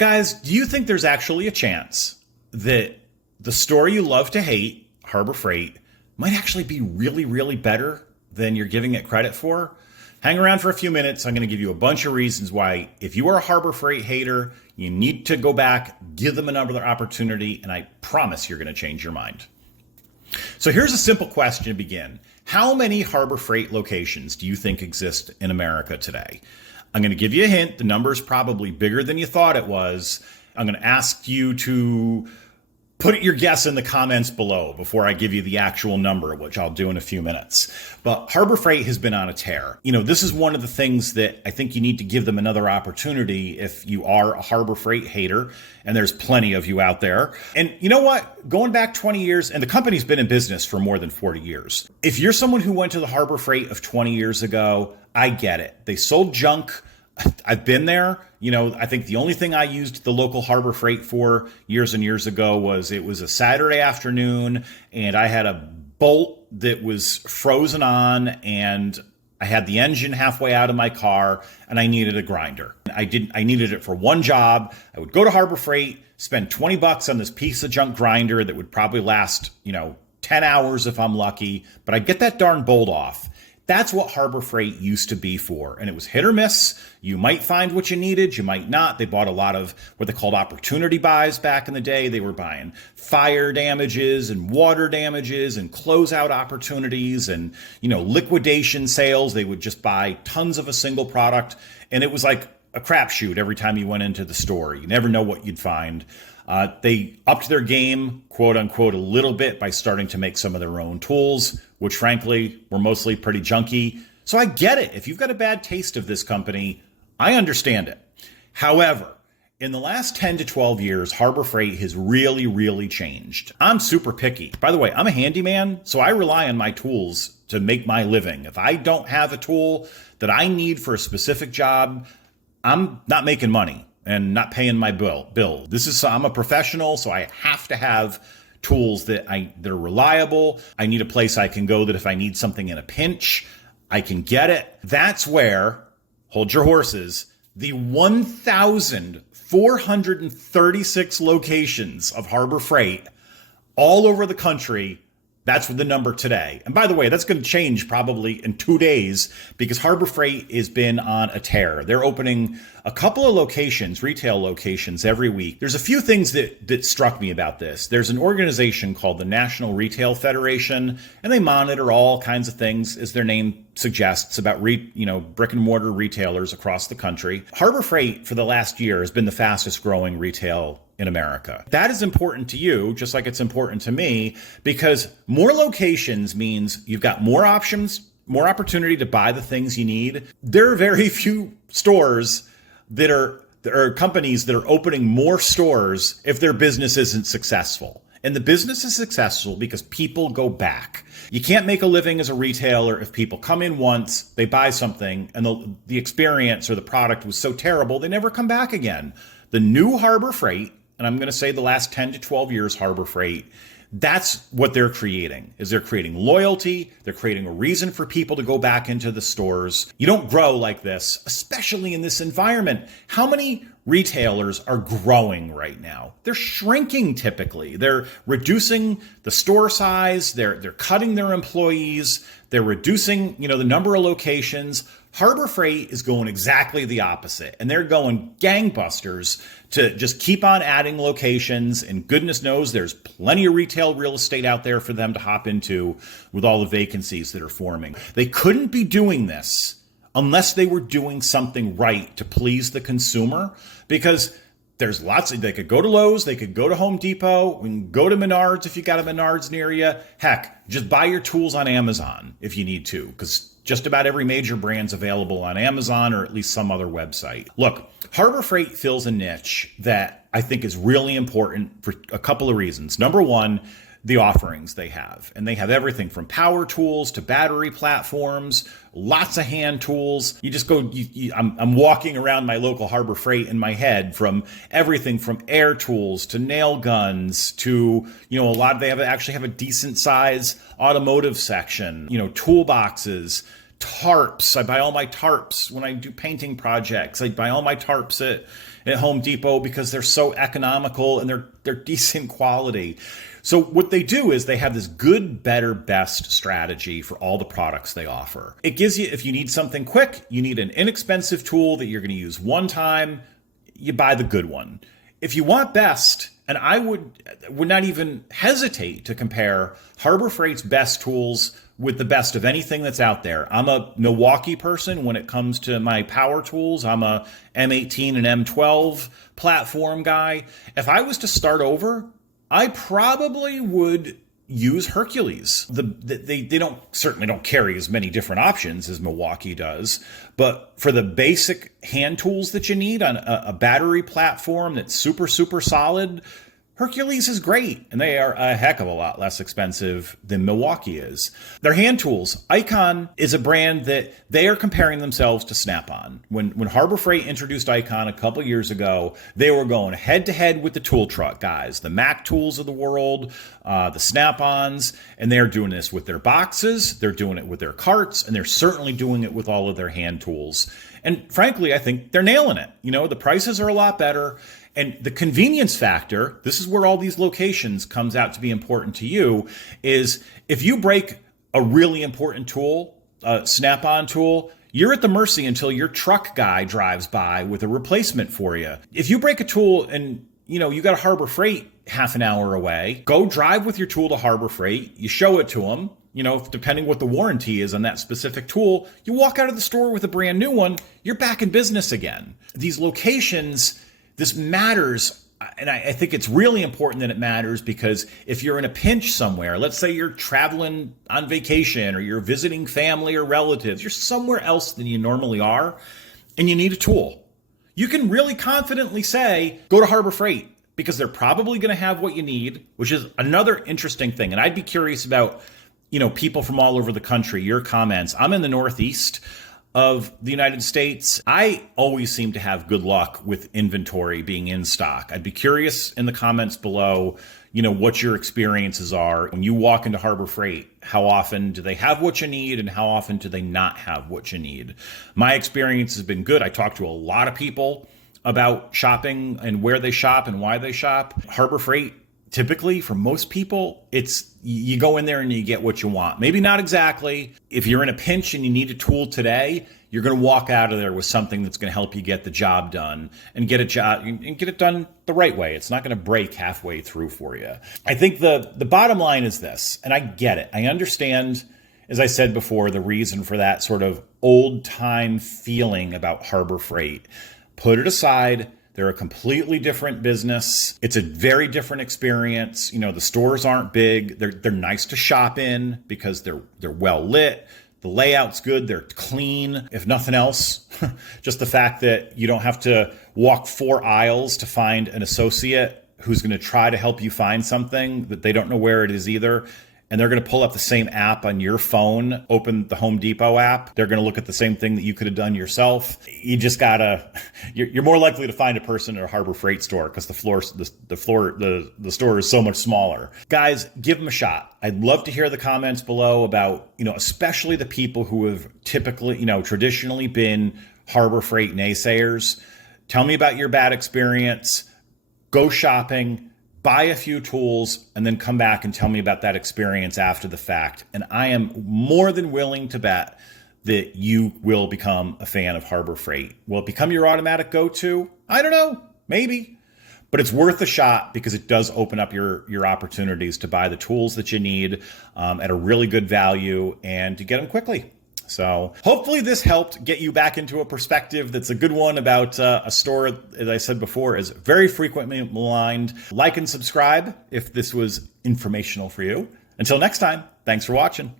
Guys, do you think there's actually a chance that the store you love to hate, Harbor Freight, might actually be really, really better than you're giving it credit for? Hang around for a few minutes. I'm going to give you a bunch of reasons why, if you are a Harbor Freight hater, you need to go back, give them another opportunity, and I promise you're going to change your mind. So here's a simple question to begin. How many Harbor Freight locations do you think exist in America today? I'm going to give you a hint. The number is probably bigger than you thought it was. I'm going to ask you to put your guess in the comments below before I give you the actual number, which I'll do in a few minutes. But Harbor Freight has been on a tear. This is one of the things that I think you need to give them another opportunity if you are a Harbor Freight hater, and there's plenty of you out there. And you know what? Going back 20 years, and the company's been in business for more than 40 years. If you're someone who went to the Harbor Freight of 20 years ago, I get it. They sold junk. I've been there. I think the only thing I used the local Harbor Freight for years and years ago was it was a Saturday afternoon and I had a bolt that was frozen on and I had the engine halfway out of my car and I needed a grinder. I needed it for one job. I would go to Harbor Freight, spend $20 on this piece of junk grinder that would probably last, 10 hours if I'm lucky, but I'd get that darn bolt off. That's what Harbor Freight used to be for. And it was hit or miss. You might find what you needed. You might not. They bought a lot of what they called opportunity buys back in the day. They were buying fire damages and water damages and closeout opportunities and, liquidation sales. They would just buy tons of a single product. And it was like a crapshoot every time you went into the store. You never know what you'd find. They upped their game, quote unquote, a little bit by starting to make some of their own tools, which frankly were mostly pretty junky. So I get it. If you've got a bad taste of this company, I understand it. However, in the last 10 to 12 years, Harbor Freight has really, really changed. I'm super picky. By the way, I'm a handyman, so I rely on my tools to make my living. If I don't have a tool that I need for a specific job, I'm not making money and not paying my bill. I'm a professional, so I have to have tools that are reliable. I need a place I can go that if I need something in a pinch, I can get it. That's where, hold your horses, the 1,436 locations of Harbor Freight all over the country, that's the number today. And by the way, that's going to change probably in 2 days because Harbor Freight has been on a tear. They're opening a couple of locations, retail locations every week. There's a few things that struck me about this. There's an organization called the National Retail Federation, and they monitor all kinds of things, as their name suggests, about brick and mortar retailers across the country. Harbor Freight for the last year has been the fastest growing retail in America. That is important to you, just like it's important to me, because more locations means you've got more options, more opportunity to buy the things you need. There are very few stores there are companies that are opening more stores if their business isn't successful. And the business is successful because people go back. You can't make a living as a retailer if people come in once, they buy something, and the experience or the product was so terrible, they never come back again. The new Harbor Freight, and I'm going to say the last 10 to 12 years Harbor Freight, that's what they're creating, is they're creating loyalty. They're creating a reason for people to go back into the stores. You don't grow like this, especially in this environment. How many retailers are growing right now? They're shrinking typically. They're reducing the store size. They're cutting their employees. They're reducing, the number of locations. Harbor Freight is going exactly the opposite, and they're going gangbusters to just keep on adding locations, and goodness knows there's plenty of retail real estate out there for them to hop into with all the vacancies that are forming. They couldn't be doing this unless they were doing something right to please the consumer, because there's they could go to Lowe's, they could go to Home Depot, we can go to Menards if you got a Menards near you. Heck, just buy your tools on Amazon if you need to, because just about every major brand's available on Amazon or at least some other website. Look, Harbor Freight fills a niche that I think is really important for a couple of reasons. Number one, the offerings they have. And they have everything from power tools to battery platforms, lots of hand tools. You just go, I'm walking around my local Harbor Freight in my head, from everything from air tools to nail guns to, they actually have a decent size automotive section, toolboxes, tarps. I buy all my tarps when I do painting projects. I buy all my tarps at Home Depot because they're so economical and they're decent quality. So what they do is they have this good, better, best strategy for all the products they offer. It gives you, if you need something quick, you need an inexpensive tool that you're going to use one time, you buy the good one. If you want best, and I would not even hesitate to compare Harbor Freight's best tools with the best of anything that's out there. I'm a Milwaukee person when it comes to my power tools. I'm a M18 and M12 platform guy. If I was to start over, I probably would use Hercules. They certainly don't carry as many different options as Milwaukee does, but for the basic hand tools that you need on a battery platform that's super, super solid, Hercules is great, and they are a heck of a lot less expensive than Milwaukee is. Their hand tools, Icon is a brand that they are comparing themselves to Snap-on. When Harbor Freight introduced Icon a couple years ago, they were going head-to-head with the tool truck guys, the Mac Tools of the world, the Snap-ons, and they're doing this with their boxes, they're doing it with their carts, and they're certainly doing it with all of their hand tools. And frankly, I think they're nailing it. You know, the prices are a lot better. And the convenience factor, this is where all these locations comes out to be important to you, is if you break a really important tool, a Snap-on tool, you're at the mercy until your truck guy drives by with a replacement for you. If you break a tool and you got a Harbor Freight half an hour away, go drive with your tool to Harbor Freight, you show it to them, depending what the warranty is on that specific tool, you walk out of the store with a brand new one, you're back in business again. These locations, this matters, and I think it's really important that it matters because if you're in a pinch somewhere, let's say you're traveling on vacation or you're visiting family or relatives, you're somewhere else than you normally are, and you need a tool, you can really confidently say, go to Harbor Freight because they're probably going to have what you need, which is another interesting thing. And I'd be curious about, people from all over the country, your comments. I'm in the Northeast of the United States. I always seem to have good luck with inventory being in stock. I'd be curious in the comments below, what your experiences are. When you walk into Harbor Freight, how often do they have what you need and how often do they not have what you need? My experience has been good. I talk to a lot of people about shopping and where they shop and why they shop. Harbor Freight, typically for most people, it's you go in there and you get what you want. Maybe not exactly. If you're in a pinch and you need a tool today, you're going to walk out of there with something that's going to help you get the job done and get it done the right way. It's not going to break halfway through for you. I think the bottom line is this, and I get it. I understand, as I said before, the reason for that sort of old time feeling about Harbor Freight. Put it aside. They're a completely different business. It's a very different experience. The stores aren't big. They're nice to shop in because they're well lit. The layout's good. They're clean. If nothing else, just the fact that you don't have to walk 4 aisles to find an associate who's going to try to help you find something that they don't know where it is either. And they're going to pull up the same app on your phone, open the Home Depot app. They're going to look at the same thing that you could have done yourself. You just you're more likely to find a person at a Harbor Freight store because the store is so much smaller. Guys, give them a shot. I'd love to hear the comments below about, especially the people who have typically, traditionally been Harbor Freight naysayers. Tell me about your bad experience. Go shopping. Buy a few tools, and then come back and tell me about that experience after the fact. And I am more than willing to bet that you will become a fan of Harbor Freight. Will it become your automatic go-to? I don't know. Maybe. But it's worth a shot because it does open up your opportunities to buy the tools that you need at a really good value and to get them quickly. So hopefully this helped get you back into a perspective that's a good one about a store, as I said before, is very frequently maligned. Like and subscribe if this was informational for you. Until next time, thanks for watching.